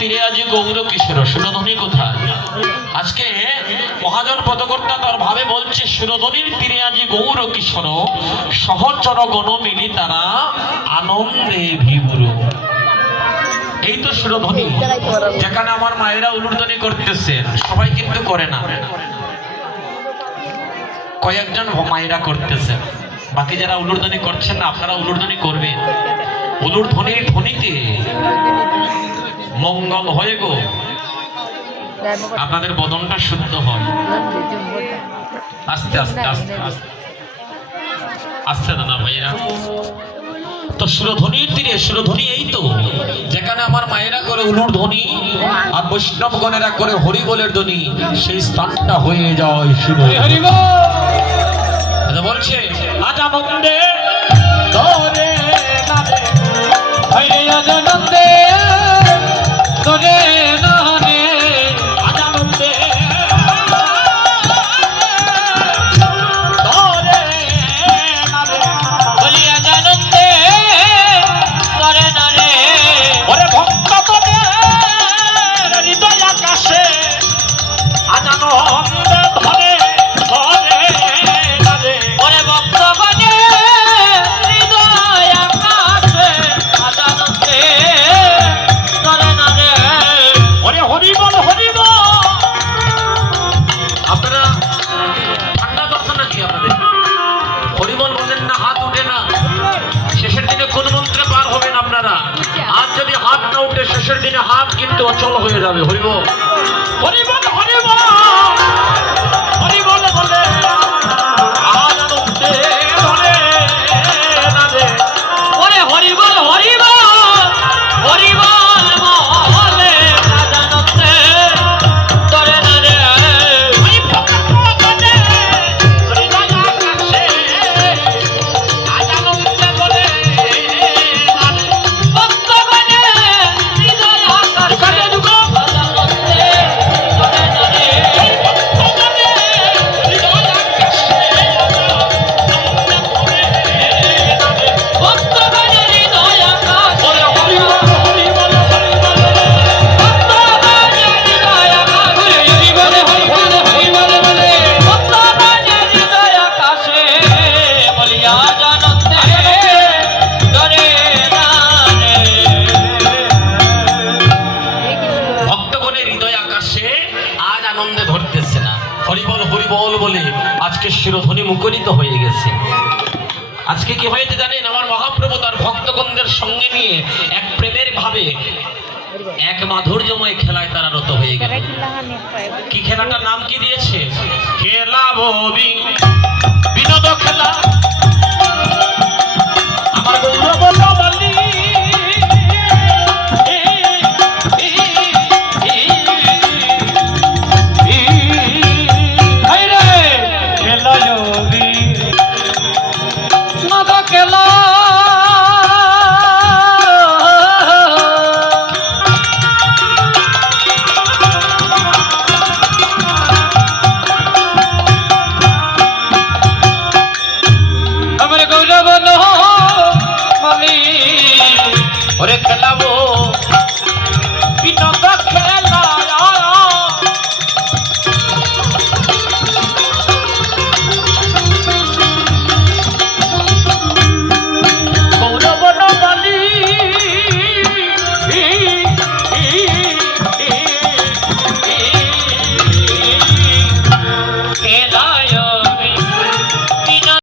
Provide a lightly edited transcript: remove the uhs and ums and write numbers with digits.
তীরে আজি গৌর কিশোর সুরধ্বনি কোথায়? আজকে মহাজন পদকর্তা তার ভাবে বলছে সুরধ্বনির তীরে আজি গৌর কিশোর সহচর গণ মিলি তারা আনন্দে ভিভুর। এই তো সুরধ্বনি যেখানে আমার মায়েরা উলুধ্বনি করতেছেন, সবাই কিন্তু করে না, কয়েকজন মায়েরা করতেছেন, বাকি যারা উলুধ্বনি করছেন না আপনারা উলুধ্বনি করবেন। উলুধ্বনির ধ্বনিতে মঙ্গল হয়ে গো আপনাদের বদনটা শুদ্ধ হয়। আস্তে আস্তে আস্তে আস্তে আস্তে দাদা ভাইয়েরা। তো সুরধ্বনির তীরে সুরধ্বনি এই তো যেখানে আমার মায়েরা করে উলুর ধ্বনি আর বৈষ্ণবগণেরা করে হরি বলের ধ্বনি, সেই স্থানটা হয়ে যায় শুরু। বলছে আজ আনন্দে তোরে নারে হইরে আজ আনন্দে তোরে নারে আজ আনন্দে তোরে নারে বলি আজ আনন্দে তোরে নারে ওরে ভক্ত তোরে হৃদয় আকাশে আজ আনন্দে ধরে ধরে নারে ওরে ভক্ত বনে হৃদয় আকাশে আজ আনন্দে তোরে নারে ওরে হরি বল হরি বল। আপনারা ঠান্ডা দর্শন নাকি আপনাদের? হরি বল বলেন না, হাত উঠে না। শেষের দিনে কোন মন্ত্রে পার হবেন আপনারা? আজ যদি হাত না উঠে শেষের দিনে হাত কিন্তু অচল হয়ে যাবে। হরি বল হরি বল হরি বল হরি বল বলে আজ আনন্দে ধরে নারে ওরে হরি বল হরি বল হরি বল বলে আজ আনন্দে ধরে নারে ওই ভক্ত বনে হৃদয় আকাশে আজ আনন্দে ধরে নারে ভক্ত বনে হৃদয় আকাশে আজ আনন্দে ধরে নারে এই ভক্ত বনে হৃদয় আকাশে ভক্ত বনে হৃদয় আকাশে হরি বল হরি বল হরি বল ভক্ত বনে হৃদয় আকাশে হরি বল হরি বল হরি বল বলে ভক্ত বনে হৃদয় আকাশে বলি আজ আনন্দে ধরে নারে। ভক্তগণের হৃদয় আকাশে আজ আনন্দে ধরতেছে না। হরি বল বলে আজকে শিরোধ্বনি মুখরিত হয়ে গেছে। আজকে কি হয়েছে জানেন? আমার মহাপ্রভু তার ভক্তগণদের সঙ্গে নিয়ে এক প্রেমের ভাবে এক মাধুর্যময় খেলায় তারা রত হয়ে গেল। কি খেলাটার নাম কি দিয়েছে? খেলা ববি বিনোদ খেলা আমার গৌরব বালি ওরে খেলাবো